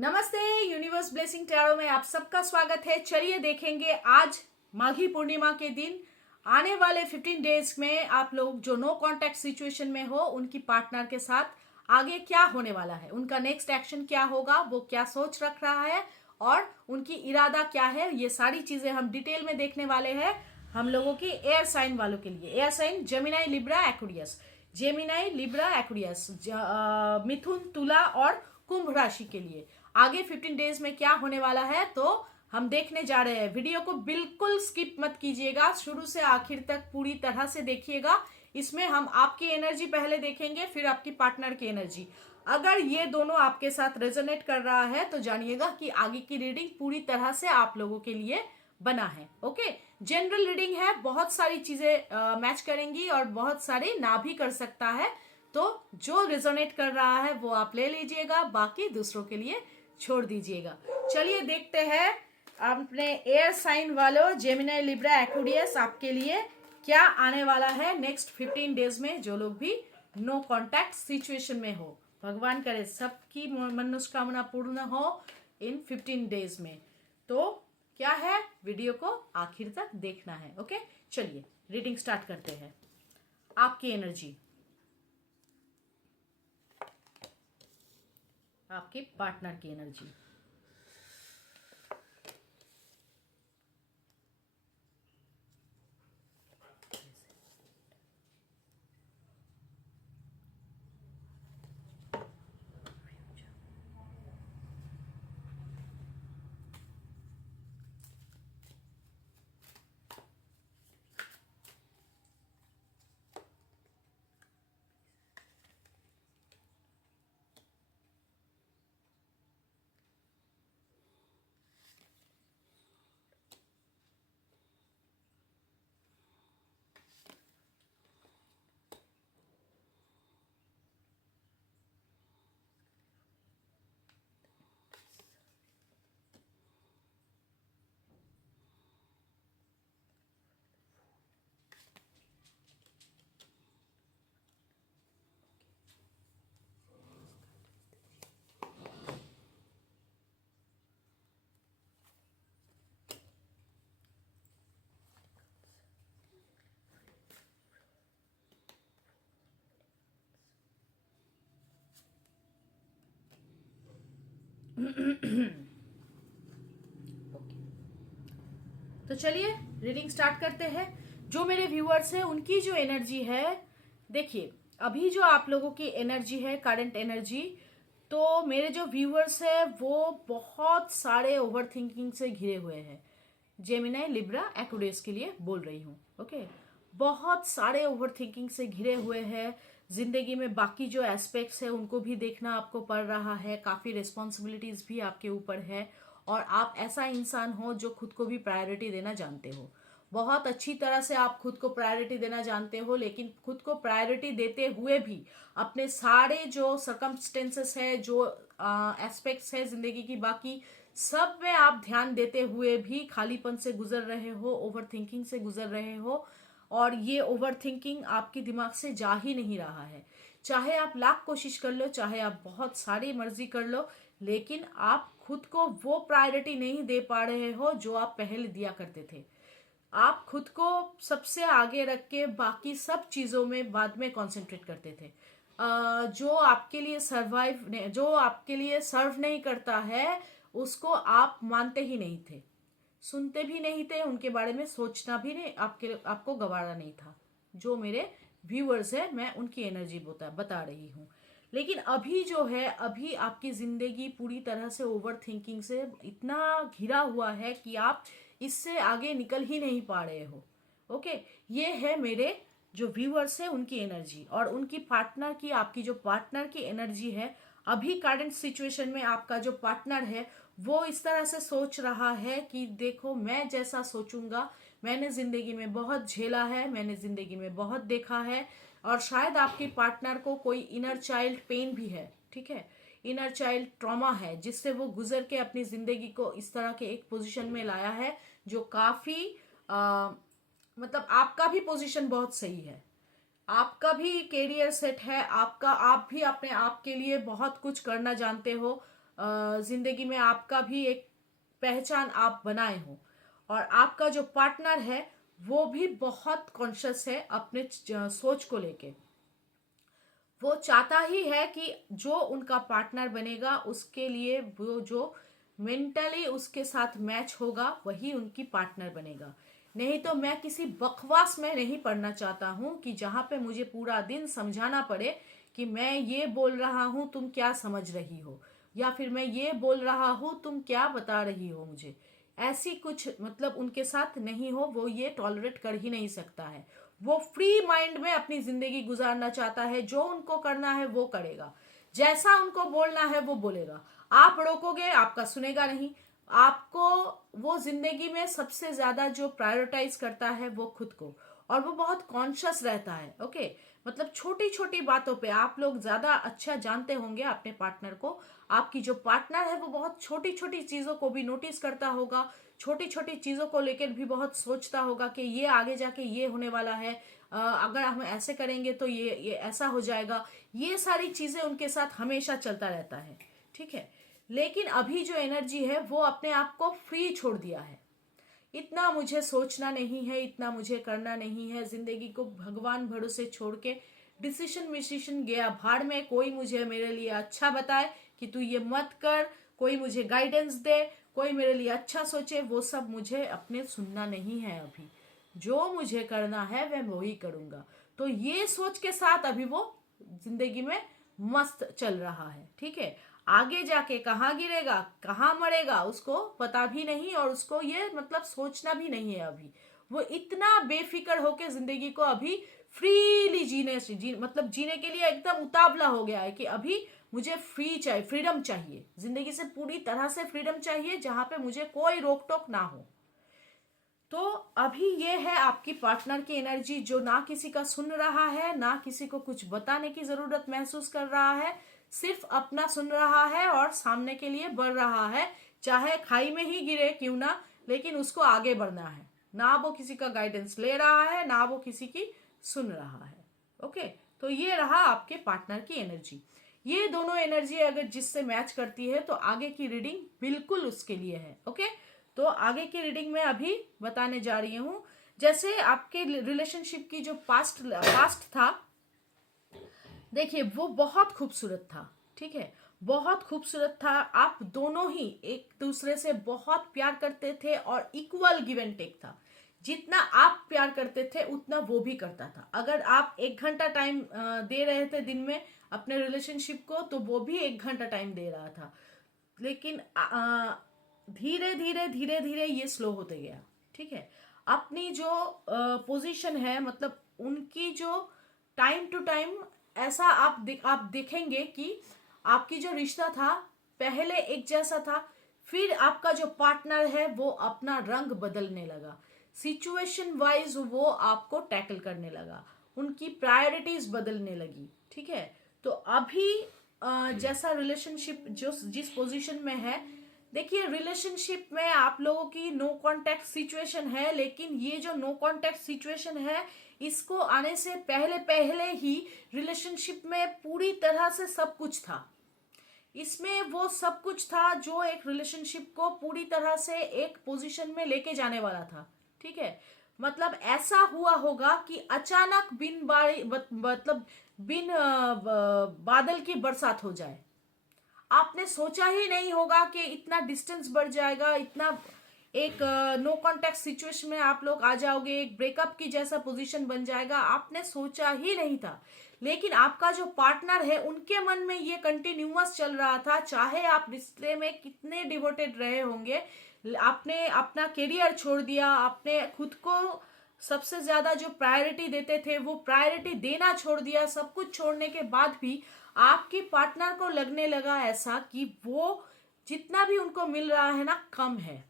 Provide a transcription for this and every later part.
नमस्ते। Universe blessing tarot में आप सबका स्वागत है। चलिए देखेंगे आज माघी पूर्णिमा के दिन आने वाले 15 डेज में आप लोग जो नो कांटेक्ट सिचुएशन में हो उनकी पार्टनर के साथ आगे क्या होने वाला है, उनका नेक्स्ट एक्शन क्या होगा, वो क्या सोच रख रहा है और उनकी इरादा क्या है, ये सारी चीजें हम डिटेल में देखने वाले हैं। हम लोगों की एयर साइन वालों के लिए, air sign Gemini, Libra, Aquarius, Gemini, Libra, Aquarius, मिथुन, तुला और कुंभ राशि के लिए आगे 15 डेज में क्या होने वाला है तो हम देखने जा रहे हैं। वीडियो को बिल्कुल स्किप मत कीजिएगा, शुरू से आखिर तक पूरी तरह से देखिएगा। इसमें हम आपकी एनर्जी पहले देखेंगे, फिर आपकी पार्टनर की एनर्जी। अगर ये दोनों आपके साथ रेजोनेट कर रहा है तो जानिएगा कि आगे की रीडिंग पूरी तरह से आप लोगों के लिए बना है। ओके, जनरल रीडिंग है, बहुत सारी चीजें मैच करेंगी और बहुत सारी ना भी कर सकता है, तो जो रेजोनेट कर रहा है वो आप ले लीजिएगा, बाकी दूसरों के लिए छोड़ दीजिएगा। चलिए देखते हैं अपने एयर साइन वालों जेमिनी, लिब्रा, एक्वेरियस आपके लिए क्या आने वाला है नेक्स्ट 15 डेज में। जो लोग भी नो कांटेक्ट सिचुएशन में हो, भगवान करे सबकी मनोकामना पूर्ण हो इन 15 डेज में। तो क्या है, वीडियो को आखिर तक देखना है। ओके, चलिए रीडिंग स्टार्ट करते हैं। आपकी एनर्जी, आपके पार्टनर की एनर्जी। तो चलिए रीडिंग स्टार्ट करते हैं। जो मेरे व्यूअर्स हैं उनकी जो एनर्जी है, देखिए अभी जो आप लोगों की एनर्जी है, करंट एनर्जी, तो मेरे जो व्यूअर्स है वो बहुत सारे ओवर थिंकिंग से घिरे हुए हैं। जेमिनी, लिब्रा, एक्वेरियस के लिए बोल रही हूँ। ओके, बहुत सारे ओवर थिंकिंग से घिरे हुए हैं। जिंदगी में बाकी जो एस्पेक्ट्स है उनको भी देखना आपको पड़ रहा है, काफी रिस्पॉन्सिबिलिटीज भी आपके ऊपर है और आप ऐसा इंसान हो जो खुद को भी प्रायोरिटी देना जानते हो। बहुत अच्छी तरह से आप खुद को प्रायोरिटी देना जानते हो, लेकिन खुद को प्रायोरिटी देते हुए भी अपने सारे जो सर्कमस्टेंसेस है, जो एस्पेक्ट्स है जिंदगी की, बाकी सब में आप ध्यान देते हुए भी खालीपन से गुजर रहे हो, ओवर थिंकिंग से गुजर रहे हो और ये ओवर थिंकिंग आपके दिमाग से जा ही नहीं रहा है। चाहे आप लाख कोशिश कर लो, चाहे आप बहुत सारी मर्जी कर लो, लेकिन आप खुद को वो प्रायोरिटी नहीं दे पा रहे हो जो आप पहले दिया करते थे। आप खुद को सबसे आगे रख के बाकी सब चीजों में बाद में कंसंट्रेट करते थे। जो आपके लिए जो आपके लिए सर्व नहीं करता है उसको आप मानते ही नहीं थे, सुनते भी नहीं थे, उनके बारे में सोचना भी नहीं, आपको गवारा नहीं था। जो मेरे व्यूअर्स है मैं उनकी एनर्जी बता रही हूँ। लेकिन अभी जो है, अभी आपकी जिंदगी पूरी तरह से ओवर थिंकिंग से इतना घिरा हुआ है कि आप इससे आगे निकल ही नहीं पा रहे हो। ओके, ये है मेरे जो व्यूअर्स है उनकी एनर्जी और उनकी पार्टनर की, आपकी जो पार्टनर की एनर्जी है। अभी करंट सिचुएशन में आपका जो पार्टनर है वो इस तरह से सोच रहा है कि देखो, मैं जैसा सोचूंगा, मैंने जिंदगी में बहुत झेला है, मैंने जिंदगी में बहुत देखा है और शायद आपके पार्टनर को कोई इनर चाइल्ड पेन भी है। ठीक है, इनर चाइल्ड ट्रॉमा है जिससे वो गुजर के अपनी जिंदगी को इस तरह के एक पोजीशन में लाया है जो काफी मतलब आपका भी पोजीशन बहुत सही है, आपका भी कैरियर सेट है, आपका, आप भी अपने आप के लिए बहुत कुछ करना जानते हो। जिंदगी में आपका भी एक पहचान आप बनाए हो, और आपका जो पार्टनर है वो भी बहुत कॉन्शियस है अपने सोच को लेके। वो चाहता ही है कि जो उनका पार्टनर बनेगा उसके लिए वो जो मेंटली उसके साथ मैच होगा वही उनकी पार्टनर बनेगा। नहीं तो मैं किसी बकवास में नहीं पड़ना चाहता हूं कि जहां पे मुझे पूरा दिन समझाना पड़े कि मैं ये बोल रहा हूं तुम क्या समझ रही हो, या फिर मैं ये बोल रहा हूं तुम क्या बता रही हो मुझे। ऐसी कुछ मतलब उनके साथ नहीं हो, वो ये टॉलरेट कर ही नहीं सकता है। वो फ्री माइंड में अपनी जिंदगी गुजारना चाहता है, जो उनको करना है वो करेगा, जैसा उनको बोलना है वो बोलेगा। आप रोकोगे आपका सुनेगा नहीं। आपको वो जिंदगी में सबसे ज्यादा जो प्रायोरिटाइज करता है वो खुद को, और वो बहुत कॉन्शियस रहता है। ओके, मतलब छोटी छोटी बातों पे आप लोग ज्यादा अच्छा जानते होंगे अपने पार्टनर को। आपकी जो पार्टनर है वो बहुत छोटी छोटी चीजों को भी नोटिस करता होगा, छोटी छोटी चीजों को लेकर भी बहुत सोचता होगा कि ये आगे जाके ये होने वाला है, अगर हम ऐसे करेंगे तो ये ऐसा हो जाएगा। ये सारी चीजें उनके साथ हमेशा चलता रहता है, ठीक है। लेकिन अभी जो एनर्जी है वो अपने आप को फ्री छोड़ दिया है। इतना मुझे सोचना नहीं है, इतना मुझे करना नहीं है, जिंदगी को भगवान भरोसे छोड़ के डिसीजन विसीशन गया भाड़ में। कोई मुझे मेरे लिए अच्छा बताए कि तू ये मत कर, कोई मुझे गाइडेंस दे, कोई मेरे लिए अच्छा सोचे, वो सब मुझे अपने सुनना नहीं है। अभी जो मुझे करना है मैं वही करूंगा। तो ये सोच के साथ अभी वो जिंदगी में मस्त चल रहा है, ठीक है। आगे जाके कहाँ गिरेगा कहाँ मरेगा उसको पता भी नहीं, और उसको ये मतलब सोचना भी नहीं है। अभी वो इतना बेफिक्र होके जिंदगी को अभी फ्रीली मतलब जीने के लिए एकदम उतावला हो गया है कि अभी मुझे फ्री चाहिए, फ्रीडम चाहिए, जिंदगी से पूरी तरह से फ्रीडम चाहिए, जहां पे मुझे कोई रोक टोक ना हो। तो अभी ये है आपकी पार्टनर की एनर्जी, जो ना किसी का सुन रहा है, ना किसी को कुछ बताने की जरूरत महसूस कर रहा है, सिर्फ अपना सुन रहा है और सामने के लिए बढ़ रहा है, चाहे खाई में ही गिरे क्यों ना, लेकिन उसको आगे बढ़ना है। ना वो किसी का गाइडेंस ले रहा है, ना वो किसी की सुन रहा है। ओके, तो ये रहा आपके पार्टनर की एनर्जी। ये दोनों एनर्जी अगर जिससे मैच करती है तो आगे की रीडिंग बिल्कुल उसके लिए है। ओके, तो आगे की रीडिंग में अभी बताने जा रही हूं। जैसे आपके रिलेशनशिप की जो पास्ट था, देखिए वो बहुत खूबसूरत था, ठीक है, बहुत खूबसूरत था। आप दोनों ही एक दूसरे से बहुत प्यार करते थे और इक्वल गिव एंड टेक था। जितना आप प्यार करते थे उतना वो भी करता था। अगर आप 1 घंटा टाइम दे रहे थे दिन में अपने रिलेशनशिप को, तो वो भी 1 घंटा टाइम दे रहा था। लेकिन धीरे धीरे धीरे धीरे ये स्लो होते गया, ठीक है। अपनी जो पोजीशन है, मतलब उनकी जो टाइम टू टाइम ऐसा आप देखेंगे कि आपकी जो रिश्ता था पहले एक जैसा था, फिर आपका जो पार्टनर है वो अपना रंग बदलने लगा, सिचुएशन वाइज वो आपको टैकल करने लगा, उनकी प्रायोरिटीज बदलने लगी, ठीक है। तो अभी जैसा रिलेशनशिप जो जिस पोजीशन में है, देखिए रिलेशनशिप में आप लोगों की नो कांटेक्ट सिचुएशन है, लेकिन ये जो नो कांटेक्ट सिचुएशन है इसको आने से पहले पहले ही रिलेशनशिप में पूरी तरह से सब कुछ था। इसमें वो सब कुछ था जो एक रिलेशनशिप को पूरी तरह से एक पोजीशन में लेके जाने वाला था, ठीक है। मतलब ऐसा हुआ होगा कि अचानक बिन बारी मतलब बिन बादल की बरसात हो जाए। आपने सोचा ही नहीं होगा कि इतना डिस्टेंस बढ़ जाएगा, इतना एक नो कांटेक्ट सिचुएशन में आप लोग आ जाओगे, एक ब्रेकअप की जैसा पोजीशन बन जाएगा, आपने सोचा ही नहीं था। लेकिन आपका जो पार्टनर है उनके मन में ये कंटिन्यूअस चल रहा था, चाहे आप रिश्ते में कितने डिवोटेड रहे होंगे, आपने अपना करियर छोड़ दिया, आपने खुद को सबसे ज्यादा जो प्रायोरिटी देते थे वो प्रायोरिटी देना छोड़ दिया, सब कुछ छोड़ने के बाद भी आपके पार्टनर को लगने लगा ऐसा कि वो जितना भी उनको मिल रहा है ना कम है।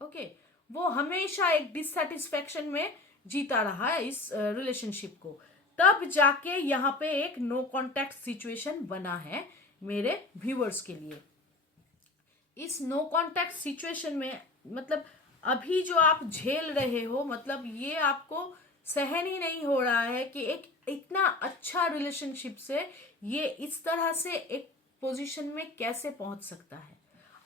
ओके, वो हमेशा एक डिससेटिस्फेक्शन में जीता रहा है इस रिलेशनशिप को। तब जाके यहाँ पे एक नो कांटेक्ट सिचुएशन बना है मेरे व्यूअर्स के लिए। इस नो कांटेक्ट सिचुएशन में मतलब अभी जो आप झेल रहे हो, मतलब ये आपको सहन ही नहीं हो रहा है कि एक इतना अच्छा रिलेशनशिप से ये इस तरह से एक पोजीशन में कैसे पहुंच सकता है।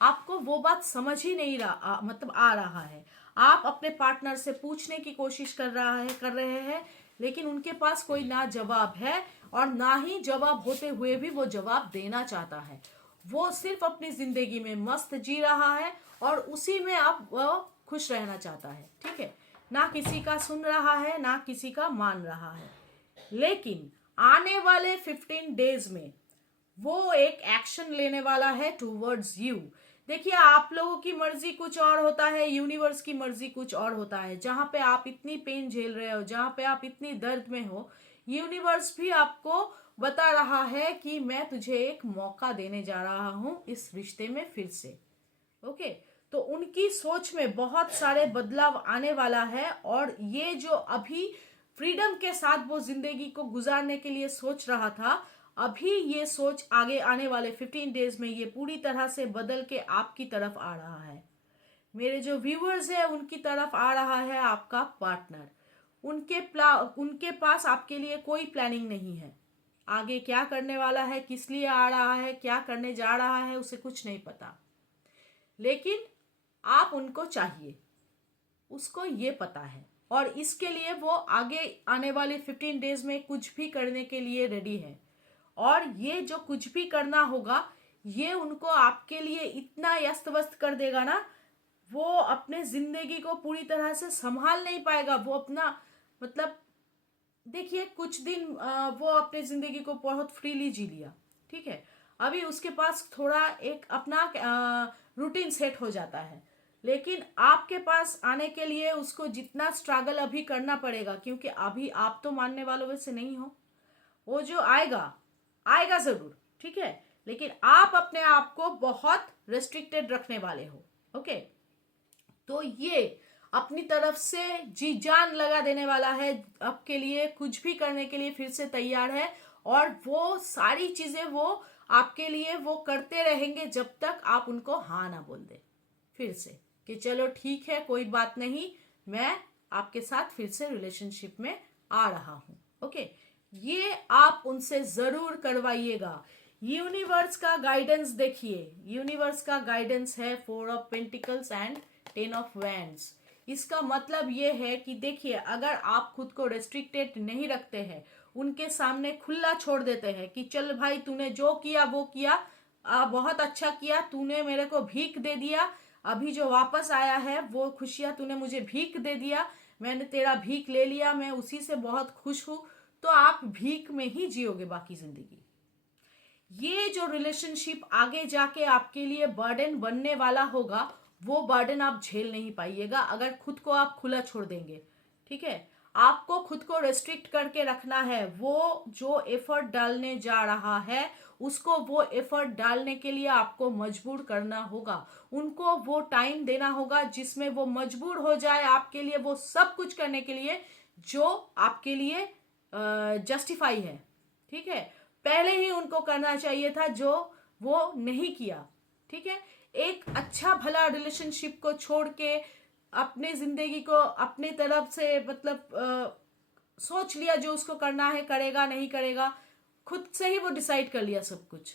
आपको वो बात समझ ही नहीं रहा, मतलब आ रहा है। आप अपने पार्टनर से पूछने की कोशिश कर रहे हैं, लेकिन उनके पास कोई ना जवाब है और ना ही जवाब होते हुए भी वो जवाब देना चाहता है। वो सिर्फ अपनी जिंदगी में मस्त जी रहा है और उसी में आप वो खुश रहना चाहता है, ठीक है। ना किसी का सुन रहा है, ना किसी का मान रहा है। लेकिन आने वाले 15 डेज में वो एक एक्शन लेने वाला है टूवर्ड्स यू। देखिए, आप लोगों की मर्जी कुछ और होता है, यूनिवर्स की मर्जी कुछ और होता है। जहां पे आप इतनी पेन झेल रहे हो, जहां पे आप इतनी दर्द में हो, यूनिवर्स भी आपको बता रहा है कि मैं तुझे एक मौका देने जा रहा हूं इस रिश्ते में फिर से। ओके, तो उनकी सोच में बहुत सारे बदलाव आने वाला है और ये जो अभी फ्रीडम के साथ वो जिंदगी को गुजारने के लिए सोच रहा था, अभी ये सोच आगे आने वाले 15 डेज में ये पूरी तरह से बदल के आपकी तरफ आ रहा है। मेरे जो व्यूअर्स है उनकी तरफ आ रहा है आपका पार्टनर। उनके पास आपके लिए कोई प्लानिंग नहीं है। आगे क्या करने वाला है, किस लिए आ रहा है, क्या करने जा रहा है, उसे कुछ नहीं पता। लेकिन आप उनको चाहिए, उसको ये पता है और इसके लिए वो आगे आने वाले 15 डेज में कुछ भी करने के लिए रेडी है। और ये जो कुछ भी करना होगा, ये उनको आपके लिए इतना व्यस्त व्यस्त कर देगा ना, वो अपने जिंदगी को पूरी तरह से संभाल नहीं पाएगा। वो अपना, मतलब देखिए, कुछ दिन वो अपने जिंदगी को बहुत फ्रीली जी लिया, ठीक है। अभी उसके पास थोड़ा एक अपना रूटीन सेट हो जाता है, लेकिन आपके पास आने के लिए उसको जितना स्ट्रगल अभी करना पड़ेगा, क्योंकि अभी आप तो मानने वालों में से नहीं हो। वो जो आएगा आएगा जरूर, ठीक है, लेकिन आप अपने आप को बहुत रेस्ट्रिक्टेड रखने वाले हो। ओके, तो ये अपनी तरफ से जी जान लगा देने वाला है आपके लिए, कुछ भी करने के लिए फिर से तैयार है। और वो सारी चीजें वो आपके लिए वो करते रहेंगे जब तक आप उनको हाँ ना बोल दे फिर से, कि चलो ठीक है, कोई बात नहीं, मैं आपके साथ फिर से रिलेशनशिप में आ रहा हूं। ओके, ये आप उनसे जरूर करवाइएगा। यूनिवर्स का गाइडेंस देखिए, यूनिवर्स का गाइडेंस है 4 of pentacles and 10 of wands. इसका मतलब ये है कि देखिए, अगर आप खुद को रेस्ट्रिक्टेड नहीं रखते हैं, उनके सामने खुला छोड़ देते हैं कि चल भाई, तूने जो किया वो किया, बहुत अच्छा किया, तूने मेरे को भीख दे दिया, अभी जो वापस आया है वो खुशियां तूने मुझे भीख दे दिया, मैंने तेरा भीख ले लिया, मैं उसी से बहुत खुश हूं, तो आप भीख में ही जियोगे बाकी जिंदगी। ये जो रिलेशनशिप आगे जाके आपके लिए बर्डन बनने वाला होगा, वो बर्डन आप झेल नहीं पाइएगा अगर खुद को आप खुला छोड़ देंगे, ठीक है। आपको खुद को रेस्ट्रिक्ट करके रखना है। वो जो एफर्ट डालने जा रहा है, उसको वो एफर्ट डालने के लिए आपको मजबूर करना होगा। उनको वो टाइम देना होगा जिसमें वो मजबूर हो जाए आपके लिए वो सब कुछ करने के लिए जो आपके लिए जस्टिफाई है, ठीक है। पहले ही उनको करना चाहिए था जो वो नहीं किया, ठीक है। एक अच्छा भला रिलेशनशिप को छोड़ के अपने जिंदगी को अपने तरफ से, मतलब सोच लिया जो उसको करना है, करेगा नहीं करेगा, खुद से ही वो डिसाइड कर लिया सब कुछ।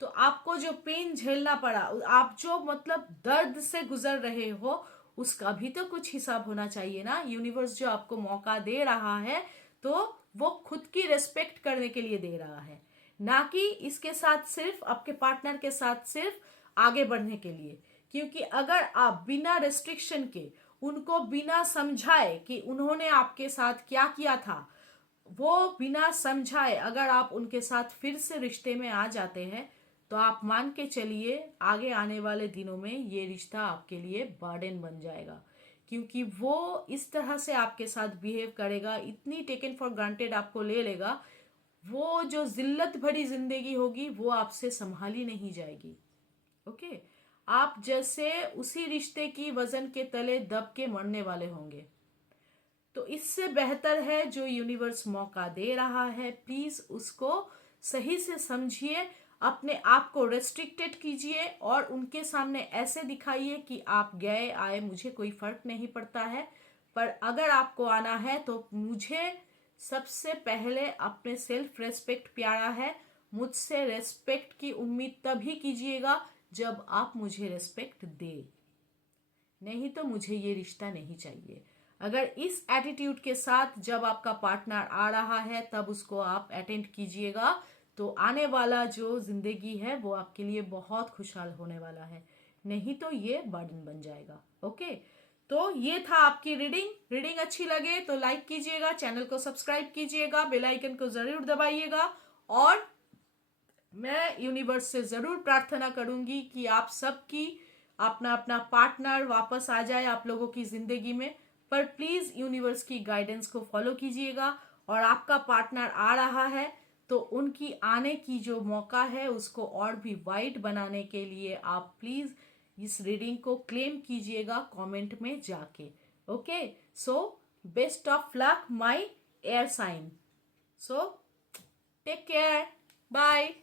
तो आपको जो पेन झेलना पड़ा, आप जो मतलब दर्द से गुजर रहे हो, उसका भी तो कुछ हिसाब होना चाहिए ना। यूनिवर्स जो आपको मौका दे रहा है, तो वो खुद की रेस्पेक्ट करने के लिए दे रहा है, ना कि इसके साथ सिर्फ आपके पार्टनर के साथ सिर्फ आगे बढ़ने के लिए। क्योंकि अगर आप बिना रेस्ट्रिक्शन के, उनको बिना समझाए कि उन्होंने आपके साथ क्या किया था, वो बिना समझाए अगर आप उनके साथ फिर से रिश्ते में आ जाते हैं, तो आप मान के चलिए आगे आने वाले दिनों में ये रिश्ता आपके लिए बर्डन बन जाएगा। क्योंकि वो इस तरह से आपके साथ बिहेव करेगा, इतनी टेकन फॉर ग्रांटेड आपको ले लेगा, वो जो जिल्लत भरी जिंदगी होगी वो आपसे संभाली नहीं जाएगी। ओके, आप जैसे उसी रिश्ते की वजन के तले दब के मरने वाले होंगे। तो इससे बेहतर है जो यूनिवर्स मौका दे रहा है, प्लीज उसको सही से समझिए, अपने आप को रेस्ट्रिक्टेड कीजिए और उनके सामने ऐसे दिखाइए कि आप गए आए मुझे कोई फर्क नहीं पड़ता है, पर अगर आपको आना है तो मुझे सबसे पहले अपने सेल्फ रेस्पेक्ट प्यारा है, मुझसे रेस्पेक्ट की उम्मीद तभी कीजिएगा जब आप मुझे रेस्पेक्ट दे, नहीं तो मुझे ये रिश्ता नहीं चाहिए। अगर इस एटीट्यूड के साथ जब आपका पार्टनर आ रहा है तब उसको आप अटेंड कीजिएगा, तो आने वाला जो जिंदगी है वो आपके लिए बहुत खुशहाल होने वाला है, नहीं तो ये बर्डन बन जाएगा। ओके, तो ये था आपकी रीडिंग अच्छी लगे तो लाइक कीजिएगा, चैनल को सब्सक्राइब कीजिएगा, बेल आइकन को जरूर दबाइएगा, और मैं यूनिवर्स से जरूर प्रार्थना करूंगी कि आप सबकी अपना अपना पार्टनर वापस आ जाए आप लोगों की जिंदगी में। पर प्लीज यूनिवर्स की गाइडेंस को फॉलो कीजिएगा, और आपका पार्टनर आ रहा है तो उनकी आने की जो मौका है उसको और भी वाइड बनाने के लिए आप प्लीज इस रीडिंग को क्लेम कीजिएगा कमेंट में जाके। Okay, so best of luck my air sign, so take care, bye.